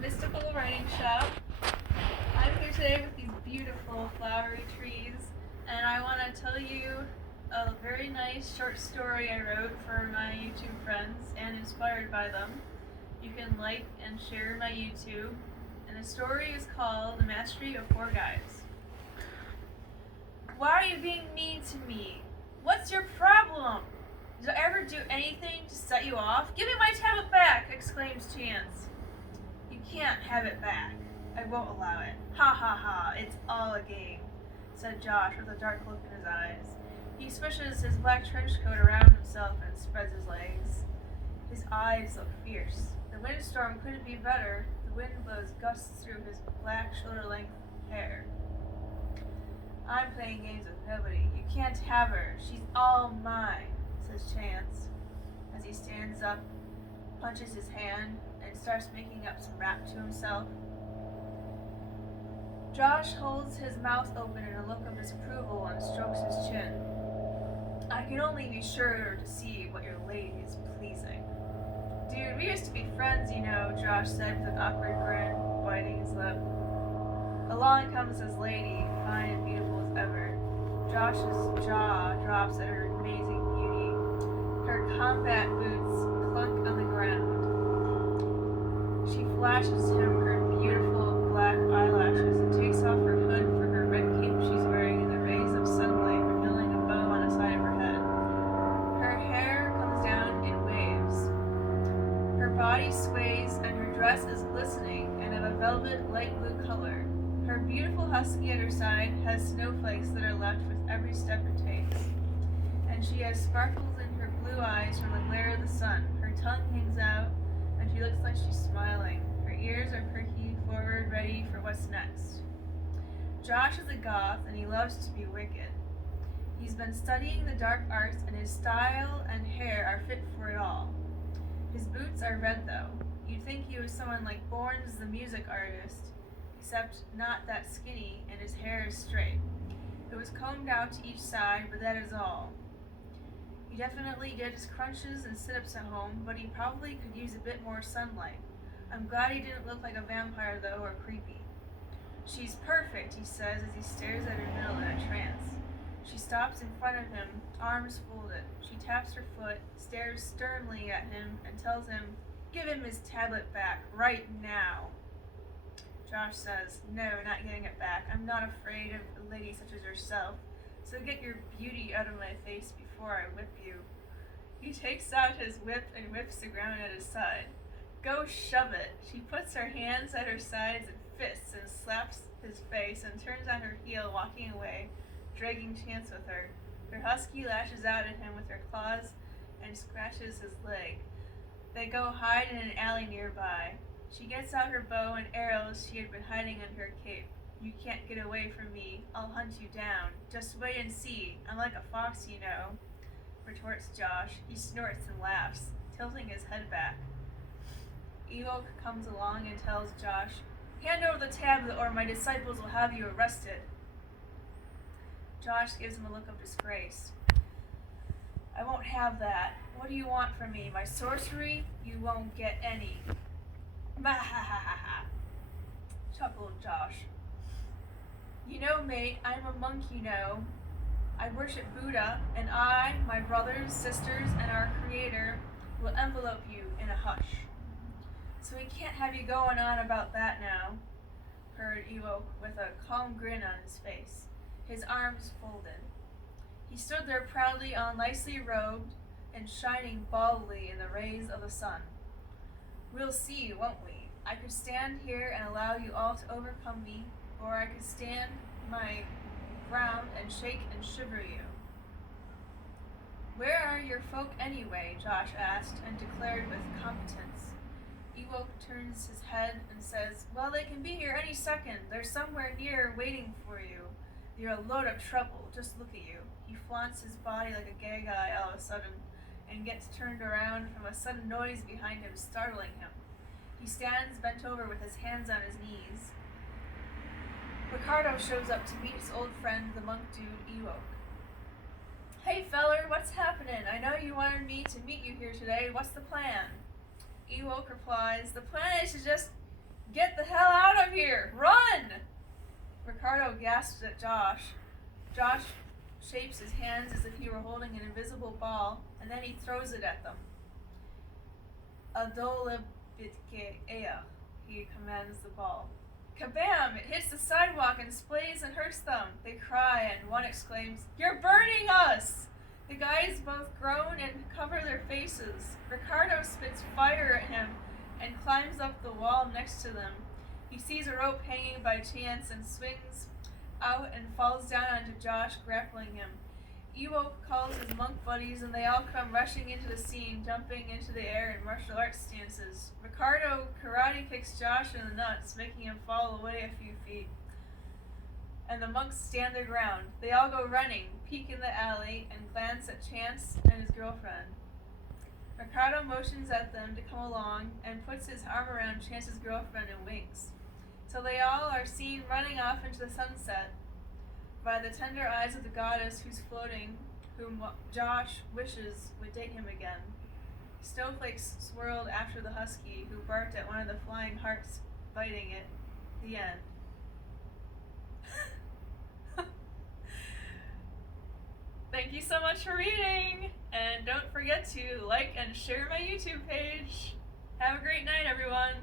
Mystical Writing Shop. I'm here today with these beautiful flowery trees, and I want to tell you a very nice short story I wrote for my YouTube friends and inspired by them. You can like and share my YouTube, and the story is called The Mastery of Four Guys. Why are you being mean to me? What's your problem? Did I ever do anything to set you off? Give me my tablet back! Exclaims Chance. You can't have it back. I won't allow it. Ha ha ha, it's all a game, said Josh with a dark look in his eyes. He swishes his black trench coat around himself and spreads his legs. His eyes look fierce. The windstorm couldn't be better. The wind blows gusts through his black shoulder-length hair. I'm playing games with nobody. You can't have her. She's all mine, says Chance, as he stands up, punches his hand, and starts making up some rap to himself. Josh holds his mouth open in a look of disapproval and strokes his chin. I can only be sure to see what your lady is pleasing. Dude, we used to be friends, you know, Josh said with an awkward grin, biting his lip. Along comes his lady, fine and beautiful as ever. Josh's jaw drops at her amazing beauty. Her combat boots clunk on the ground. She flashes him her beautiful black eyelashes and takes off her hood for her red cape she's wearing in the rays of sunlight, revealing a bow on the side of her head. Her hair comes down in waves. Her body sways and her dress is glistening and of a velvet light blue color. Her beautiful husky at her side has snowflakes that are left with every step it takes. And she has sparkles in her blue eyes from the glare of the sun. Her tongue hangs out, and she looks like she's smiling. Her ears are perky forward, ready for what's next. Josh is a goth, and he loves to be wicked. He's been studying the dark arts, and his style and hair are fit for it all. His boots are red, though. You'd think he was someone like Bourne's the music artist, except not that skinny, and his hair is straight. It was combed out to each side, but that is all. He definitely did his crunches and sit-ups at home, but he probably could use a bit more sunlight. I'm glad he didn't look like a vampire, though, or creepy. She's perfect, he says as he stares at her middle in a trance. She stops in front of him, arms folded. She taps her foot, stares sternly at him, and tells him, "Give him his tablet back, right now." Josh says, "No, not getting it back. I'm not afraid of a lady such as yourself, so get your beauty out of my face before I whip you." He takes out his whip and whips the ground at his side. "Go shove it." She puts her hands at her sides and fists and slaps his face and turns on her heel, walking away, dragging Chance with her. Her husky lashes out at him with her claws and scratches his leg. They go hide in an alley nearby. She gets out her bow and arrows she had been hiding under her cape. "You can't get away from me. I'll hunt you down. Just wait and see. I'm like a fox, you know," retorts Josh. He snorts and laughs, tilting his head back. Ewok comes along and tells Josh, "Hand over the tablet or my disciples will have you arrested." Josh gives him a look of disgrace. "I won't have that. What do you want from me? My sorcery? You won't get any." "Ma ha ha ha ha," chuckled Josh. "You know, mate, I'm a monk, you know. I worship Buddha, and I, my brothers, sisters, and our Creator will envelope you in a hush. So we can't have you going on about that now," purred Ewok with a calm grin on his face, his arms folded. He stood there proudly, all nicely robed and shining baldly in the rays of the sun. "We'll see, won't we? I could stand here and allow you all to overcome me, or I could stand my ground and shake and shiver you." "Where are your folk anyway?" Josh asked, and declared with competence. Ewok turns his head and says, "Well, they can be here any second. They're somewhere near waiting for you. You're a load of trouble. Just look at you." He flaunts his body like a gay guy all of a sudden, and gets turned around from a sudden noise behind him, startling him. He stands bent over with his hands on his knees. Ricardo shows up to meet his old friend, the monk dude, Ewok. "Hey, feller, what's happening? I know you wanted me to meet you here today. What's the plan?" Ewok replies, "The plan is to just Get the hell out of here! Run! Ricardo gasps at Josh. Josh shapes his hands as if he were holding an invisible ball, and then he throws it at them. Adola bitke ea, he commands the ball. Kabam! It hits the sidewalk and splays and hurts them. They cry, and one exclaims, "You're burning us!" The guys both groan and cover their faces. Ricardo spits fire at him and climbs up the wall next to them. He sees a rope hanging by chance and swings out and falls down onto Josh, grappling him. Ewok calls his monk buddies, and they all come rushing into the scene, jumping into the air in martial arts stances. Ricardo karate kicks Josh in the nuts, making him fall away a few feet. And the monks stand their ground. They all go running, peek in the alley, and glance at Chance and his girlfriend. Ricardo motions at them to come along and puts his arm around Chance's girlfriend and winks. So they all are seen running off into the sunset by the tender eyes of the goddess who's floating, whom Josh wishes would date him again. Snowflakes swirled after the husky, who barked at one of the flying hearts, biting it. The end. Thank you so much for reading, and don't forget to like and share my YouTube page. Have a great night, everyone.